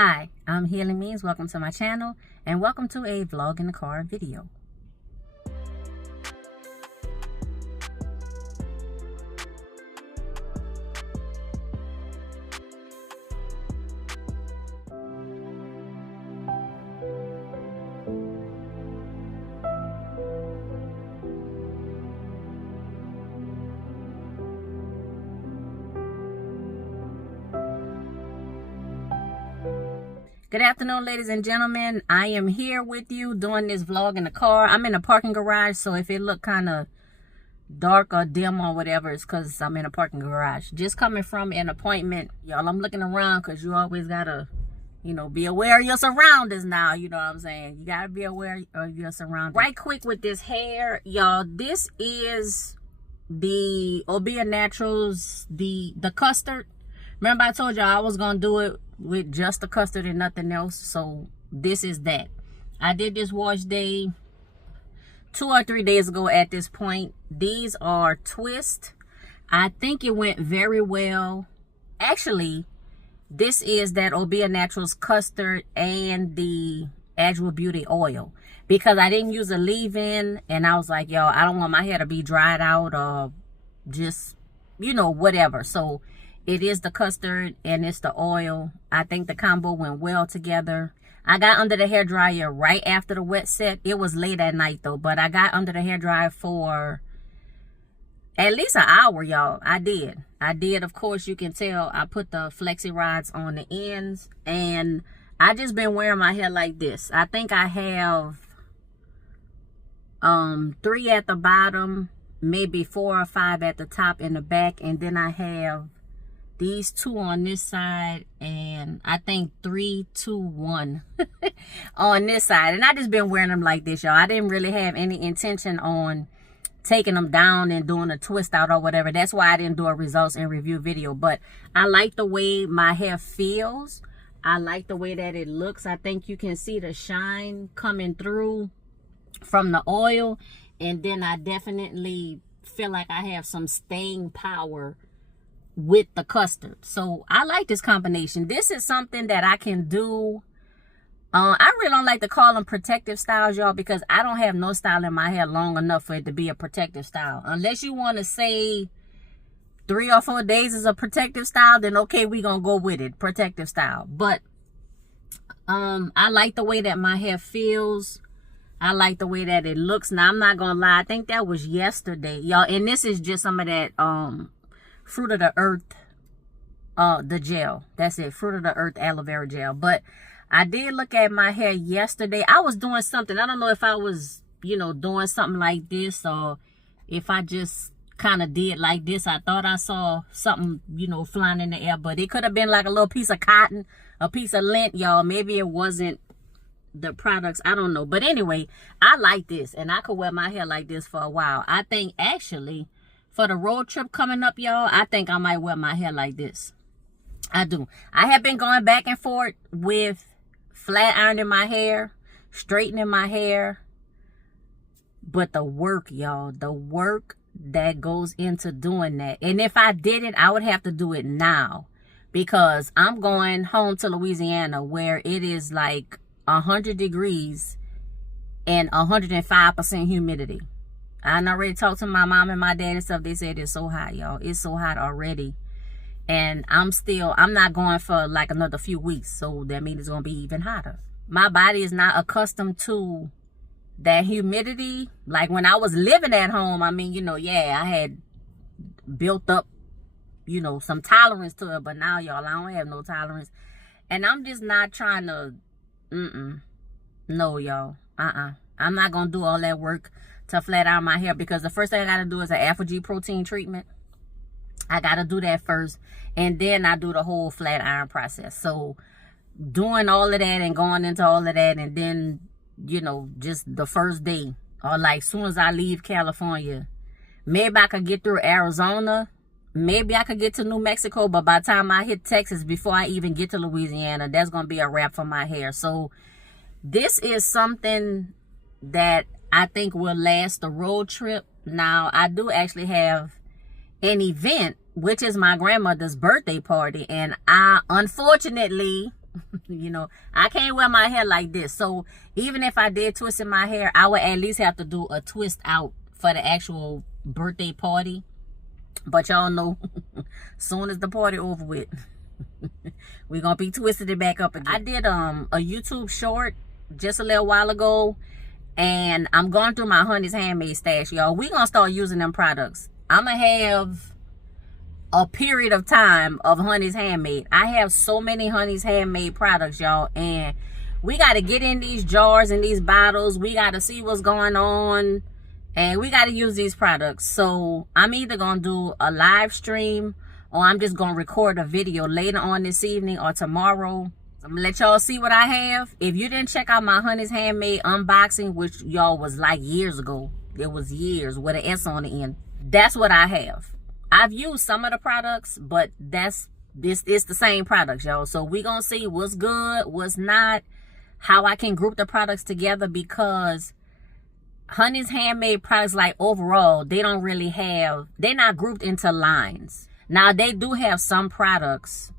Hi, I'm Healing Means. Welcome to my channel and welcome to a vlog in the car video. Good afternoon, ladies and gentlemen. I am here with you doing this vlog in the car. I'm in a parking garage, so if it look kind of dark or dim or whatever, it's because I'm in a parking garage. Just coming from an appointment. Y'all, I'm looking around because you always got to, be aware of your surroundings now. You know what I'm saying? You got to be aware of your surroundings. Right quick with this hair, y'all, this is the Obeah Naturals, the custard. Remember I told y'all I was going to do it with just the custard and nothing else. So this is that. I did this wash day 2 or 3 days ago at this point. These are twist. I think it went very well. Actually, this is that Obeah Naturals custard and the AZURE Beauty oil. Because I didn't use a leave-in and I was like, yo, I don't want my hair to be dried out or just, whatever. So it is the custard and it's the oil. I think the combo went well together. I got under the hairdryer right after the wet set. It was late at night though, but I got under the hairdryer for at least an hour, y'all. I did. Of course, you can tell I put the flexi rods on the ends and I just been wearing my hair like this. I think I have 3 at the bottom, maybe 4 or 5 at the top in the back, and then I have these 2 on this side, and I think 3, 2, 1 on this side. And I just been wearing them like this, y'all. I didn't really have any intention on taking them down and doing a twist out or whatever. That's why I didn't do a results and review video. But I like the way my hair feels. I like the way that it looks. I think you can see the shine coming through from the oil. And then I definitely feel like I have some staying power with the custard. So I like this combination. This is something that I can do. I really don't like to call them protective styles, y'all, because I don't have no style in my hair long enough for it to be a protective style. Unless you want to say 3 or 4 days is a protective style, then okay, we gonna go with it, protective style. But I like the way that my hair feels. I like the way that it looks. Now I'm not gonna lie, I think that was yesterday, y'all, and this is just some of that Fruit of the Earth, the gel. That's it, Fruit of the Earth aloe vera gel. But I did look at my hair yesterday. I was doing something. I don't know if I was, doing something like this or if I just kind of did like this. I thought I saw something, flying in the air, but it could have been like a little piece of cotton, a piece of lint, y'all. Maybe it wasn't the products. I don't know. But anyway, I like this and I could wear my hair like this for a while. I think actually for the road trip coming up, y'all, I think I might wear my hair like this. I do. I have been going back and forth with flat ironing my hair, straightening my hair. But the work, y'all, the work that goes into doing that. And if I did it, I would have to do it now. Because I'm going home to Louisiana where it is like 100 degrees and 105% humidity. I already talked to my mom and my dad and stuff. They said it's so hot, y'all. It's so hot already. And I'm not going for like another few weeks. So that means it's going to be even hotter. My body is not accustomed to that humidity. Like when I was living at home, I mean, yeah, I had built up, some tolerance to it. But now, y'all, I don't have no tolerance. And I'm just not trying to, no, y'all. I'm not going to do all that work to flat iron my hair, because the first thing I got to do is an Alpha-G protein treatment. I got to do that first, and then I do the whole flat iron process. So doing all of that and going into all of that, and then, just the first day, or like soon as I leave California, maybe I could get through Arizona, maybe I could get to New Mexico, but by the time I hit Texas, before I even get to Louisiana, that's going to be a wrap for my hair. So this is something that I think will last the road trip. Now, I do actually have an event, which is my grandmother's birthday party. And I, unfortunately, You know, I can't wear my hair like this. So even if I did twist in my hair, I would at least have to do a twist out for the actual birthday party. But y'all know, soon as the party over with, we're gonna be twisted it back up again. I did a YouTube short just a little while ago, and I'm going through my Honey's Handmade stash, y'all. We gonna start using them products. I'm gonna have a period of time of Honey's Handmade. I have so many Honey's Handmade products, y'all, and we got to get in these jars and these bottles. We got to see what's going on, and we got to use these products. So I'm either gonna do a live stream, or I'm just gonna record a video later on this evening or tomorrow. I'm gonna let y'all see what I have. If you didn't check out my Honey's Handmade unboxing, which y'all was like years ago, it was years with an S on the end, that's what I have. I've used some of the products, but it's the same products, y'all. So we gonna see what's good, what's not, how I can group the products together, because Honey's Handmade products, like overall, they don't really have, they're not grouped into lines. Now they do have some products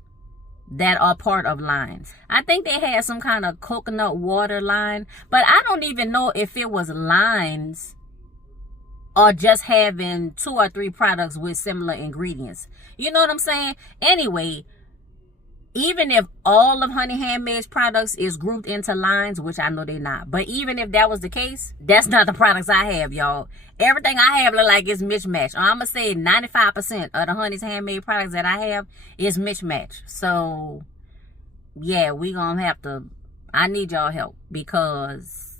that are part of lines. I think they had some kind of coconut water line, but I don't even know if it was lines or just having 2 or 3 products with similar ingredients. You know what I'm saying? Anyway, even if all of Honey Handmade's products is grouped into lines, which I know they're not, but even if that was the case, that's not the products I have, y'all. Everything I have look like it's mismatched. I'm gonna say 95% of the Honey's Handmade products that I have is mismatched. So yeah, we gonna have to, I need y'all help, because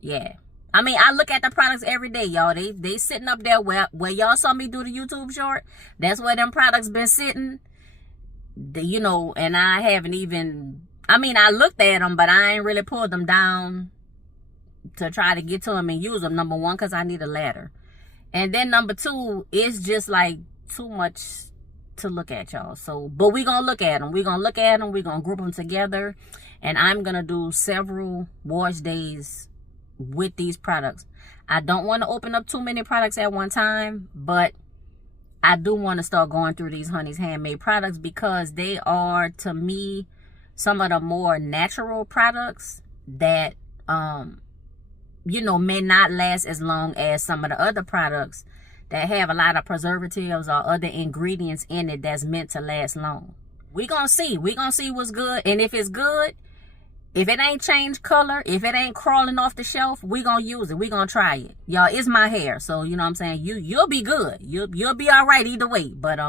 yeah, I mean, I look at the products every day, y'all. They sitting up there where y'all saw me do the YouTube short. That's where them products been sitting. You know, and I haven't even, I mean, I looked at them, but I ain't really pulled them down to try to get to them and use them. Number one, because I need a ladder. And then number two, it's just like too much to look at, y'all. So, but we gonna look at them. We gonna look at them. We gonna group them together. And I'm gonna do several wash days with these products. I don't want to open up too many products at one time, but I do want to start going through these Honey's Handmade products, because they are, to me, some of the more natural products that you know, may not last as long as some of the other products that have a lot of preservatives or other ingredients in it that's meant to last long. We gonna see what's good, and if it's good, if it ain't changed color, if it ain't crawling off the shelf, we gonna use it. We gonna try it. Y'all, it's my hair, so you know what I'm saying? You'll be good. You'll be all right either way. But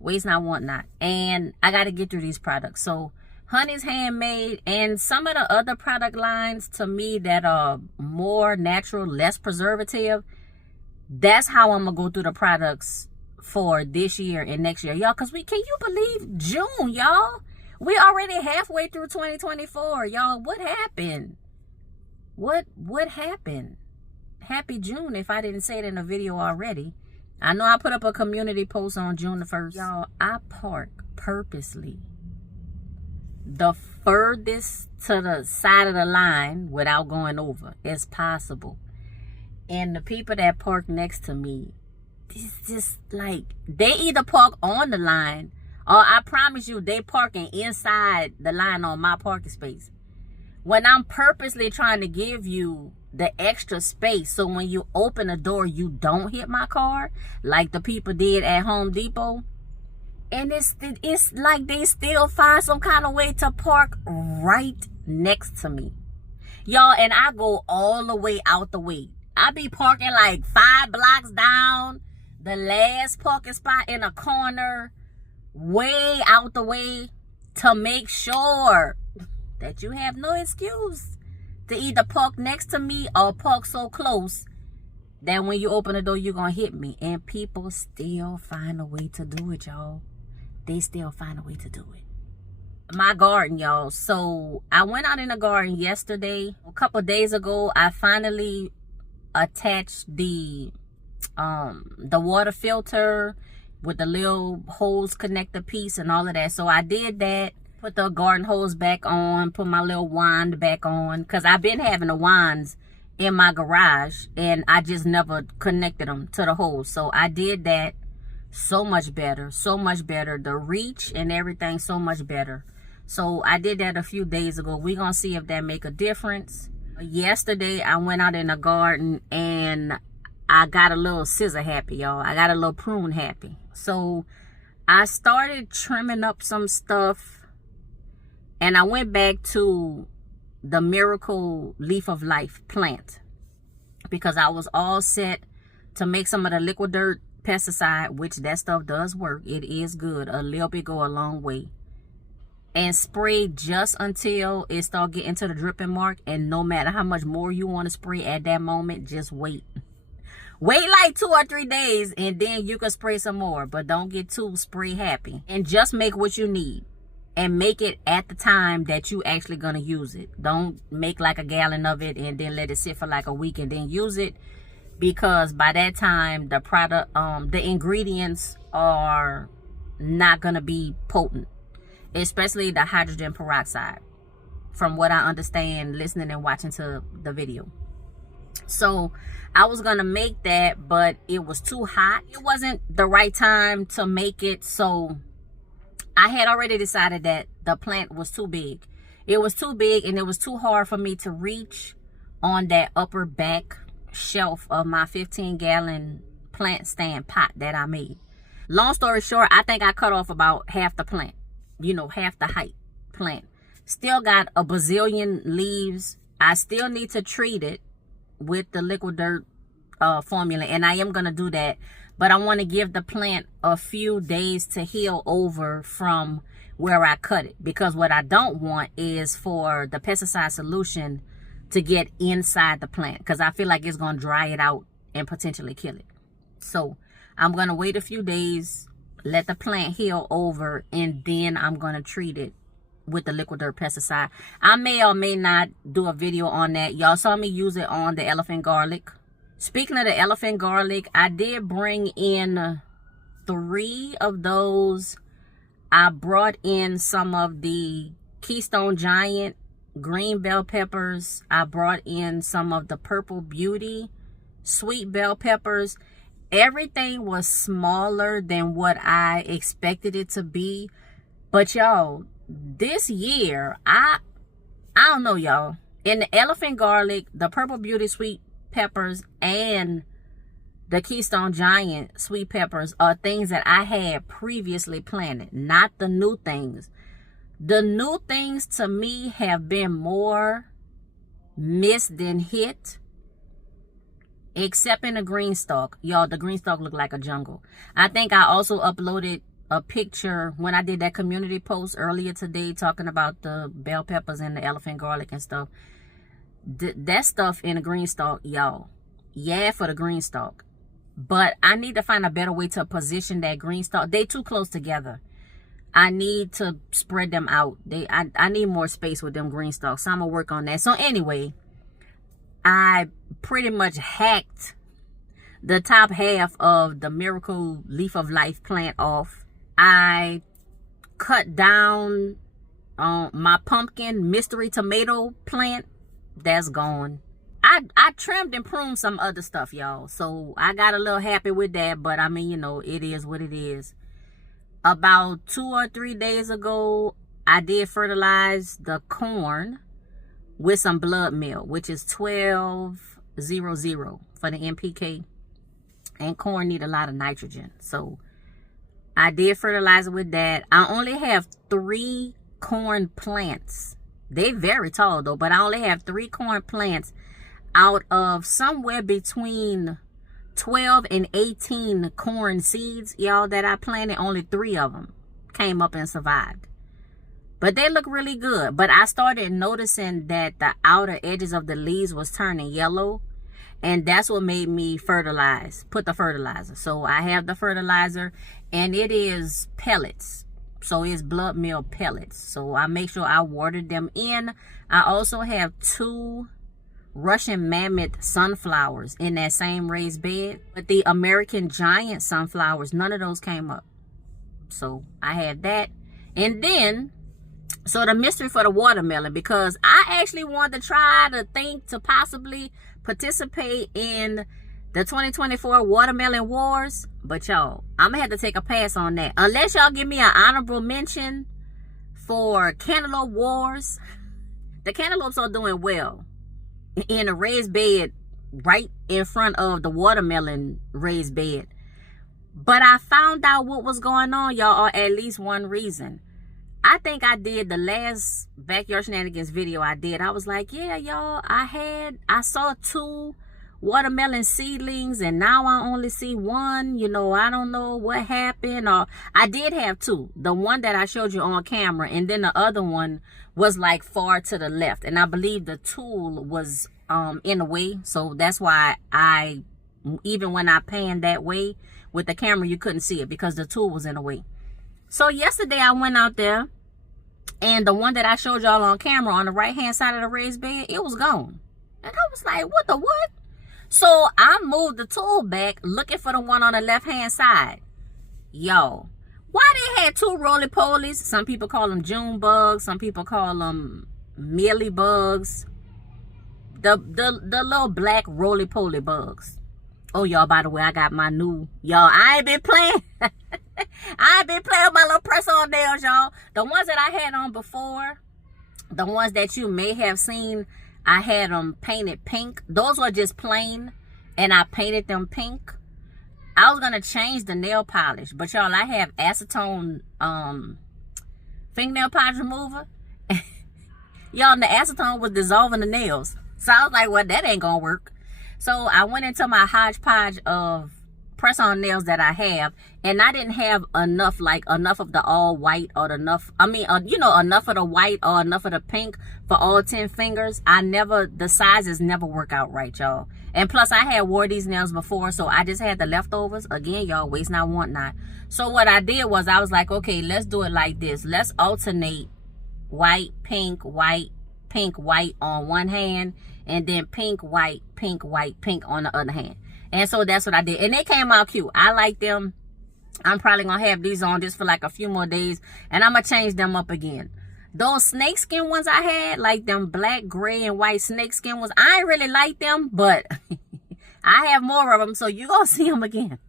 waste not, want not. And I gotta get through these products. So Honey's Handmade and some of the other product lines, to me, that are more natural, less preservative, that's how I'm gonna go through the products for this year and next year. Y'all, cause can you believe June, y'all? We already halfway through 2024, y'all. What happened? What happened? Happy June, if I didn't say it in a video already. I know I put up a community post on June the 1st. Y'all, I park purposely the furthest to the side of the line without going over as possible. And the people that park next to me, it's just like, they either park on the line, or I promise you, they parking inside the line on my parking space. When I'm purposely trying to give you the extra space, so when you open the door, you don't hit my car, like the people did at Home Depot. And it's like they still find some kind of way to park right next to me. Y'all, and I go all the way out the way. I be parking like 5 blocks down, the last parking spot in a corner, way out the way, to make sure that you have no excuse to either park next to me or park so close that when you open the door, you're gonna hit me. And people still find a way to do it, y'all. They still find a way to do it. My garden, y'all. So I went out in the garden yesterday. A couple days ago, I finally attached the water filter with the little hose connector piece and all of that. So I did that, put the garden hose back on, put my little wand back on, because I've been having the wands in my garage and I just never connected them to the hose. So I did that. So much better, so much better. The reach and everything, so much better. So I did that a few days ago. We're gonna see if that make a difference. Yesterday I went out in the garden and I got a little scissor happy, y'all. I got a little prune happy. So I started trimming up some stuff, and I went back to the Miracle Leaf of Life plant because I was all set to make some of the liquid dirt pesticide, which that stuff does work. It is good. A little bit go a long way. And spray just until it start getting to the dripping mark. And no matter how much more you want to spray at that moment, just wait. Wait like 2 or 3 days and then you can spray some more. But don't get too spray happy. And just make what you need. And make it at the time that you actually going to use it. Don't make like a gallon of it and then let it sit for like a week and then use it. Because by that time, the product, the ingredients are not going to be potent. Especially the hydrogen peroxide. From what I understand, listening and watching to the video. So I was going to make that, but it was too hot. It wasn't the right time to make it. So I had already decided that the plant was too big. It was too big and it was too hard for me to reach on that upper back shelf of my 15-gallon plant stand pot that I made. Long story short, I think I cut off about half the plant. You know, half the height plant. Still got a bazillion leaves. I still need to treat it with the liquid dirt formula, and I am going to do that. But I want to give the plant a few days to heal over from where I cut it. Because what I don't want is for the pesticide solution to get inside the plant. Because I feel like it's going to dry it out and potentially kill it. So I'm going to wait a few days, let the plant heal over, and then I'm going to treat it with the liquid dirt pesticide. I may or may not do a video on that. Y'all saw me use it on the elephant garlic. Speaking of the elephant garlic, I did bring in 3 of those. I brought in some of the Keystone Giant green bell peppers. I brought in some of the Purple Beauty sweet bell peppers. Everything was smaller than what I expected it to be. But y'all, this year, I don't know, y'all. In the elephant garlic, the Purple Beauty sweet peppers, and the Keystone Giant sweet peppers are things that I had previously planted, not the new things. The new things to me have been more missed than hit. Except in the green stalk. Y'all, the green stalk looked like a jungle. I think I also uploaded a picture when I did that community post earlier today talking about the bell peppers and the elephant garlic and stuff. That stuff in the green stalk, y'all. Yeah, for the green stalk. But I need to find a better way to position that green stalk. They too close together. I need to spread them out. I need more space with them green stalks. So I'm going to work on that. So anyway, I pretty much hacked the top half of the Miracle Leaf of Life plant off. I cut down my pumpkin mystery tomato plant. That's gone. I trimmed and pruned some other stuff, y'all. So I got a little happy with that. But I mean, you know, it is what it is. About 2 or 3 days ago, I did fertilize the corn with some blood meal, which is 1200 for the NPK. And corn need a lot of nitrogen. So I did fertilize it with that. I only have 3 corn plants. They're very tall though, but I only have 3 corn plants out of somewhere between 12 and 18 corn seeds, y'all, that I planted. Only 3 of them came up and survived. But they look really good. But I started noticing that the outer edges of the leaves was turning yellow. And that's what made me fertilize, put the fertilizer. So I have the fertilizer, and it is pellets. So it's blood meal pellets. So I make sure I watered them in. I also have 2 Russian Mammoth sunflowers in that same raised bed. But the American Giant sunflowers, none of those came up. So I have that. And then, so the mystery for the watermelon, because I actually wanted to try to think to possibly participate in the 2024 watermelon wars. But y'all, I'm going to have to take a pass on that. Unless y'all give me an honorable mention for Cantaloupe Wars, the cantaloupes are doing well in a raised bed right in front of the watermelon raised bed. But I found out what was going on, y'all, or at least one reason. I think I did the last backyard shenanigans video I did. I was like, yeah, y'all, I saw 2 watermelon seedlings and now I only see 1. You know, I don't know what happened. Or I did have 2. The one that I showed you on camera, and then the other one was like far to the left. And I believe the tool was in the way. So that's why even when I panned that way with the camera, you couldn't see it because the tool was in the way. So yesterday I went out there, and the one that I showed y'all on camera on the right hand side of the raised bed, it was gone. And I was like, what the what? So I moved the tool back looking for the one on the left hand side. Yo, why they had 2 roly-polies? Some people call them June bugs. Some people call them mealy bugs. The little black roly-poly bugs. Oh, y'all, by the way, I got my new, y'all, I ain't been playing. I ain't been playing with my little press-on nails, y'all. The ones that I had on before, the ones that you may have seen, I had them painted pink. Those were just plain, and I painted them pink. I was going to change the nail polish, but y'all, I have acetone fingernail polish remover. Y'all, and the acetone was dissolving the nails. So I was like, well, that ain't going to work. So I went into my hodgepodge of press-on nails that I have, and I didn't have enough of the all white or enough of the white or enough of the pink for all 10 fingers. The sizes never work out right, y'all. And plus I had wore these nails before, so I just had the leftovers. Again, y'all, waste not, want not. So what I did was I was like, okay, let's do it like this. Let's alternate white, pink, white, pink, white on one hand, and then pink, white, pink, white, pink on the other hand. And so that's what I did. And they came out cute. I like them. I'm probably going to have these on just for like a few more days. And I'm going to change them up again. Those snakeskin ones I had, like them black, gray, and white snakeskin ones, I ain't really like them. But I have more of them. So you're going to see them again.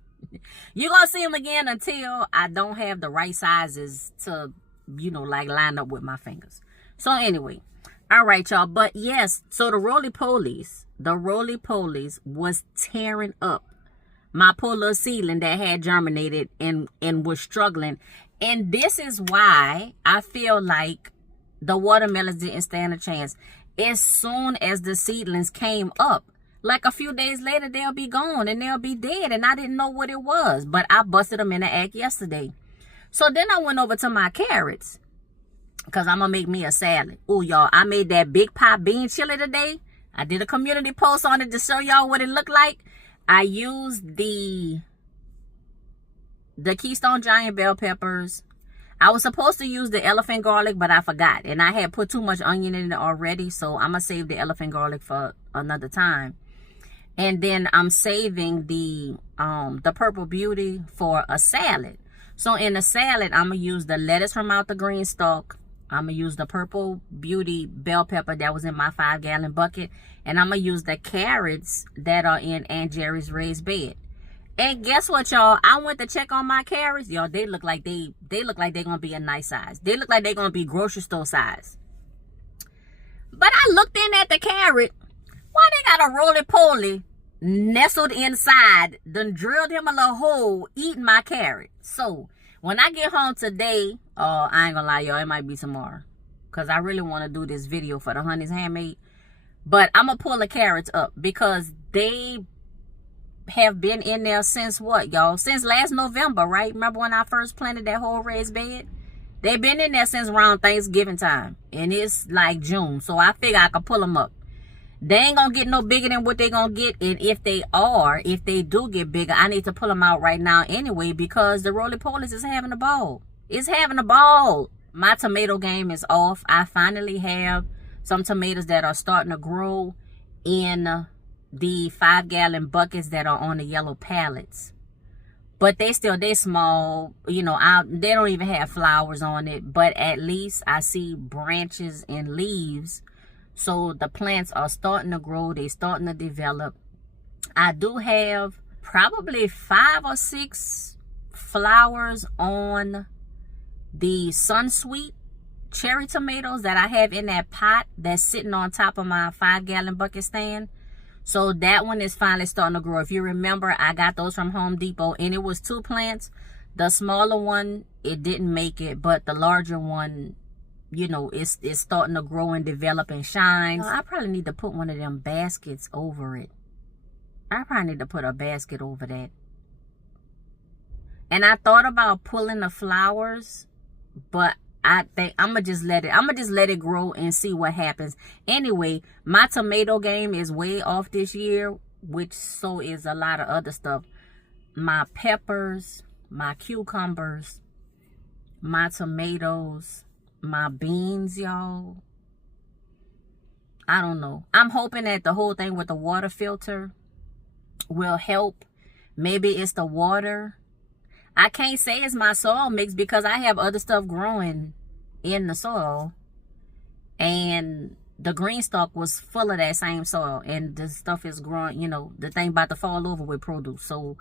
You're going to see them again until I don't have the right sizes to, like line up with my fingers. So anyway. All right, y'all. But yes, so the roly-polies was tearing up my poor little seedling that had germinated and was struggling. And this is why I feel like the watermelons didn't stand a chance. As soon as the seedlings came up, like a few days later, they'll be gone and they'll be dead. And I didn't know what it was, but I busted them in the act yesterday. So then I went over to my carrots, because I'm going to make me a salad. Oh, y'all, I made that big pot bean chili today. I did a community post on it to show y'all what it looked like. I used the Keystone Giant bell peppers. I was supposed to use the elephant garlic, but I forgot. And I had put too much onion in it already. So I'm going to save the elephant garlic for another time. And then I'm saving the Purple Beauty for a salad. So in the salad, I'm going to use the lettuce from out the green stalk. I'm going to use the Purple Beauty bell pepper that was in my 5-gallon bucket. And I'm going to use the carrots that are in Aunt Jerry's raised bed. And guess what, y'all? I went to check on my carrots. Y'all, they look like they're going to be a nice size. They look like they're going to be grocery store size. But I looked in at the carrot. Why they got a roly-poly nestled inside, done drilled him a little hole, eating my carrot? So when I get home today, I ain't gonna lie, y'all, it might be tomorrow, because I really want to do this video for the Honey's Handmade. But I'm gonna pull the carrots up because they have been in there since what, y'all? Since last November, right? Remember when I first planted that whole raised bed? They've been in there since around Thanksgiving time, and it's like June, so I figure I could pull them up. They ain't gonna get no bigger than what they gonna get, and if they do get bigger, I need to pull them out right now anyway, because the roly-polies is having a ball. It's having a ball. My tomato game is off. I finally have some tomatoes that are starting to grow in the 5-gallon buckets that are on the yellow pallets. But they small, they don't even have flowers on it, but at least I see branches and leaves. So the plants are starting to grow. They're starting to develop. I do have probably 5 or 6 flowers on the Sunsweet cherry tomatoes that I have in that pot that's sitting on top of my 5-gallon bucket stand. So that one is finally starting to grow. If you remember, I got those from Home Depot, and it was 2 plants. The smaller one, it didn't make it, but the larger one, you know, it's starting to grow and develop and shine. I probably need to put one of them baskets over it. I probably need to put a basket over that. And I thought about pulling the flowers, but I think I'm gonna just let it grow and see what happens. Anyway, my tomato game is way off this year, which so is a lot of other stuff. My peppers, my cucumbers, my tomatoes, my beans, y'all. I don't know. I'm hoping that the whole thing with the water filter will help. Maybe it's the water. I can't say it's my soil mix because I have other stuff growing in the soil, and the green stalk was full of that same soil, and the stuff is growing, you know, the thing about to fall over with produce. So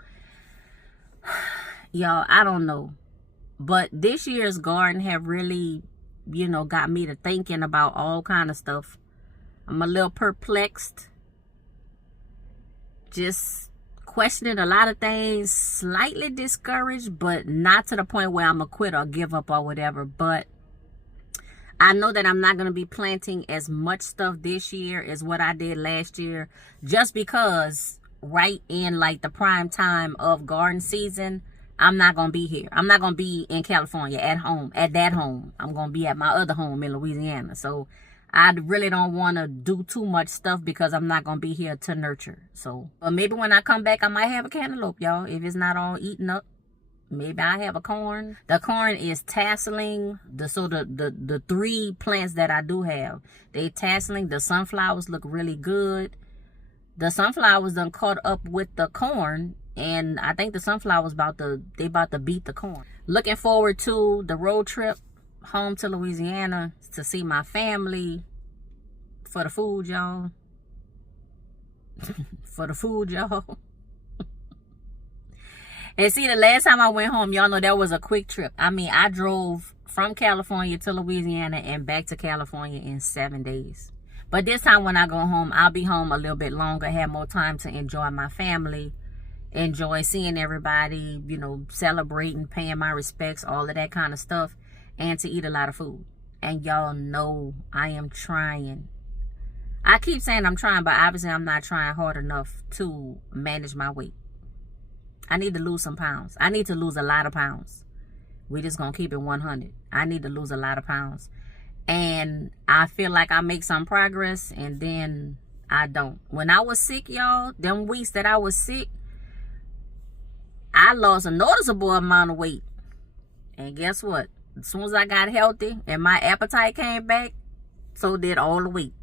y'all, I don't know, but this year's garden have really, you know, got me to thinking about all kind of stuff. I'm a little perplexed, just questioning a lot of things, slightly discouraged, but not to the point where I'm gonna quit or give up or whatever. But I know that I'm not gonna be planting as much stuff this year as what I did last year, just because right in like the prime time of garden season, I'm not gonna be here. I'm not gonna be in California at that home. I'm gonna be at my other home in Louisiana. So I really don't want to do too much stuff because I'm not going to be here to nurture. So, but maybe when I come back, I might have a cantaloupe, y'all. If it's not all eaten up, maybe I have a corn. The corn is tasseling. The 3 plants that I do have, they tasseling. The sunflowers look really good. The sunflowers done caught up with the corn, and I think the sunflowers about to beat the corn. Looking forward to the road trip home to Louisiana to see my family, for the food, y'all. For the food, y'all. And see, the last time I went home, y'all know that was a quick trip. I mean, I drove from California to Louisiana and back to California in 7 days. But this time when I go home, I'll be home a little bit longer, have more time to enjoy my family, enjoy seeing everybody, you know, celebrating, paying my respects, all of that kind of stuff, and to eat a lot of food. And y'all know I am trying. I keep saying I'm trying, but obviously I'm not trying hard enough to manage my weight. I need to lose some pounds. I need to lose a lot of pounds. We're just going to keep it 100. I need to lose a lot of pounds. And I feel like I make some progress, and then I don't. When I was sick, y'all, them weeks that I was sick, I lost a noticeable amount of weight. And guess what? As soon as I got healthy and my appetite came back, so did all the weight.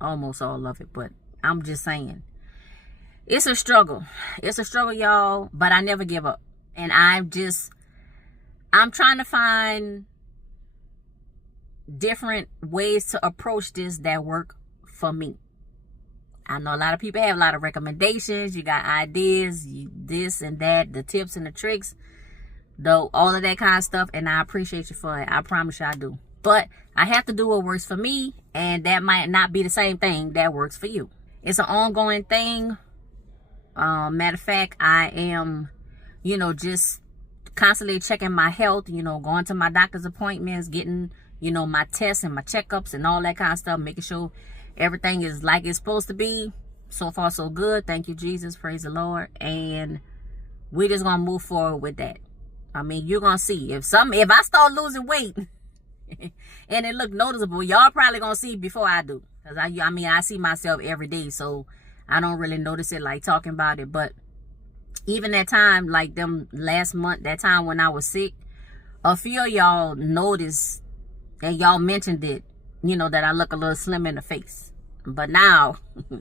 Almost all of it, but I'm just saying. It's a struggle. It's a struggle, y'all, but I never give up. And I'm trying to find different ways to approach this that work for me. I know a lot of people have a lot of recommendations. You got ideas, this and that, the tips and the tricks, though, all of that kind of stuff, and I appreciate you for it. I promise you I do. But I have to do what works for me, and that might not be the same thing that works for you. It's an ongoing thing. Matter of fact, I am, you know, just constantly checking my health, you know, going to my doctor's appointments, getting, you know, my tests and my checkups and all that kind of stuff, making sure everything is like it's supposed to be. So far, so good. Thank you, Jesus. Praise the Lord. And we're just going to move forward with that. I mean, you're going to see. If I start losing weight and it look noticeable, y'all probably going to see before I do. Because I mean, I see myself every day, so I don't really notice it like talking about it. But even that time, like them last month, that time when I was sick, a few of y'all noticed and y'all mentioned it, you know, that I look a little slim in the face. But now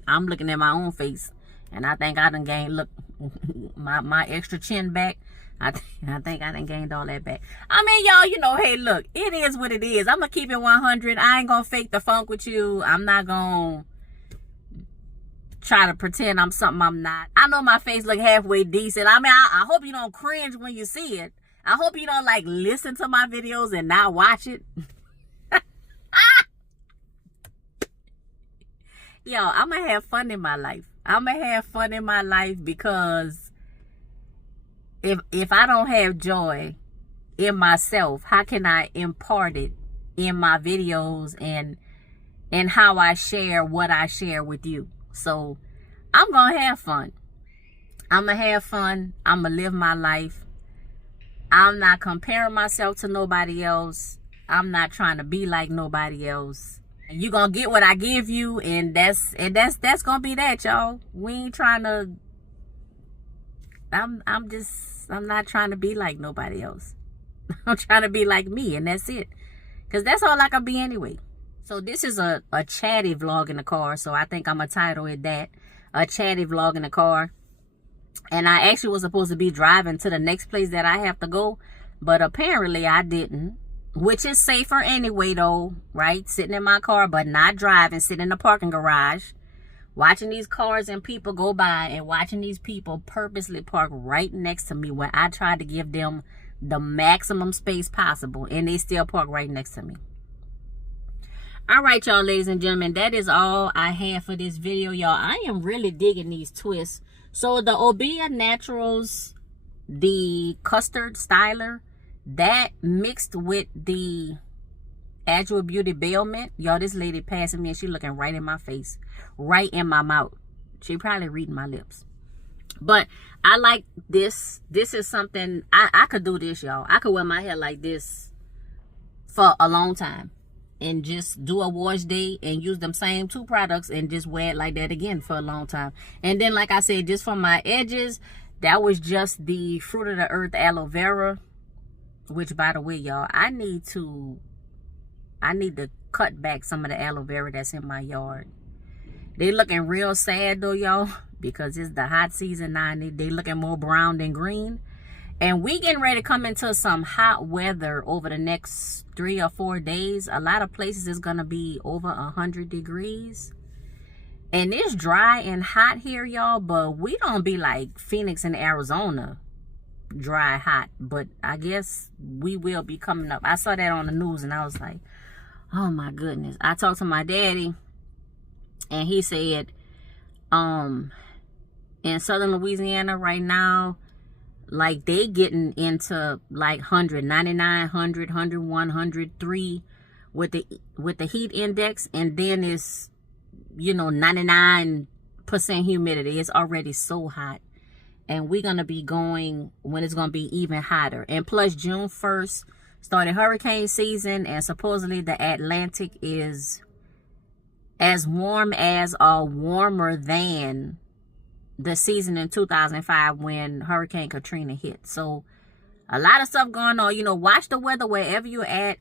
I'm looking at my own face, and I think I done gained, look, my extra chin back. I think I done gained all that back. I mean, y'all, you know, hey, look, it is what it is. I'm going to keep it 100. I ain't going to fake the funk with you. I'm not going to try to pretend I'm something I'm not. I know my face look halfway decent. I mean, I hope you don't cringe when you see it. I hope you don't, like, listen to my videos and not watch it. Y'all, I'm gonna have fun in my life. I'm gonna have fun in my life because if I don't have joy in myself, how can I impart it in my videos and how I share what I share with you? So I'm gonna have fun. I'm gonna have fun. I'm gonna live my life. I'm not comparing myself to nobody else. I'm not trying to be like nobody else. You gonna get what I give you, and that's gonna be that, y'all. We ain't trying to. I'm not trying to be like nobody else. I'm trying to be like me, and that's it. Cause that's all I can be anyway. So this is a chatty vlog in the car. So I think I'm gonna title it that, a chatty vlog in the car. And I actually was supposed to be driving to the next place that I have to go, but apparently I didn't, which is safer anyway though, right? Sitting in my car, but not driving, sitting in the parking garage, watching these cars and people go by, and watching these people purposely park right next to me when I tried to give them the maximum space possible, and they still park right next to me. All right, y'all, ladies and gentlemen, that is all I have for this video, y'all. I am really digging these twists. So the Obia Naturals, the custard styler, that mixed with the AZURE Beauty Bailment. Y'all, this lady passing me and she looking right in my face, right in my mouth. She probably reading my lips. But I like this. This is something, I could do this, y'all. I could wear my hair like this for a long time and just do a wash day and use them same two products and just wear it like that again for a long time. And then, like I said, just for my edges, that was just the Fruit of the Earth aloe vera, which, by the way, y'all, I need to cut back some of the aloe vera that's in my yard. They looking real sad though, y'all, because it's the hot season now, and they looking more brown than green. And we getting ready to come into some hot weather over the next 3 or 4 days. A lot of places is going to be over 100 degrees. And it's dry and hot here, y'all. But we don't be like Phoenix and Arizona, dry, hot. But I guess we will be coming up. I saw that on the news and I was like, oh my goodness. I talked to my daddy and he said, in southern Louisiana right now, like they getting into like 100, 99, 100, 101, 103 with the heat index, and then it's, you know, 99% humidity. It's already so hot, and we're gonna be going when it's gonna be even hotter. And plus, June 1st started hurricane season, and supposedly the Atlantic is as warm as or warmer than the season in 2005 when Hurricane Katrina hit. So a lot of stuff going on. You know, watch the weather wherever you're at.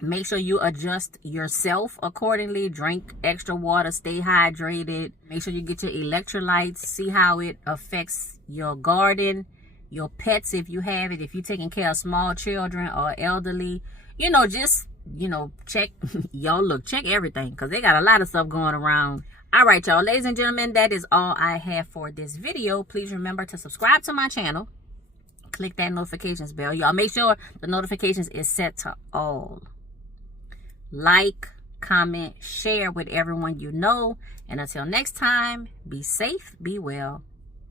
Make sure you adjust yourself accordingly. Drink extra water, stay hydrated. Make sure you get your electrolytes. See how it affects your garden, your pets if you have it, if you're taking care of small children or elderly. You know, just, you know, check, y'all look, check everything, because they got a lot of stuff going around. All right, y'all, ladies and gentlemen, that is all I have for this video. Please remember to subscribe to my channel. Click that notifications bell. Y'all make sure the notifications is set to all. Like, comment, share with everyone you know. And until next time, be safe, be well,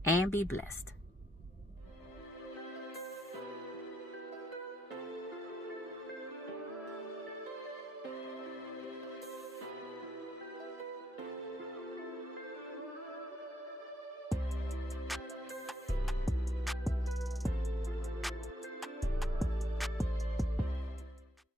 and be blessed.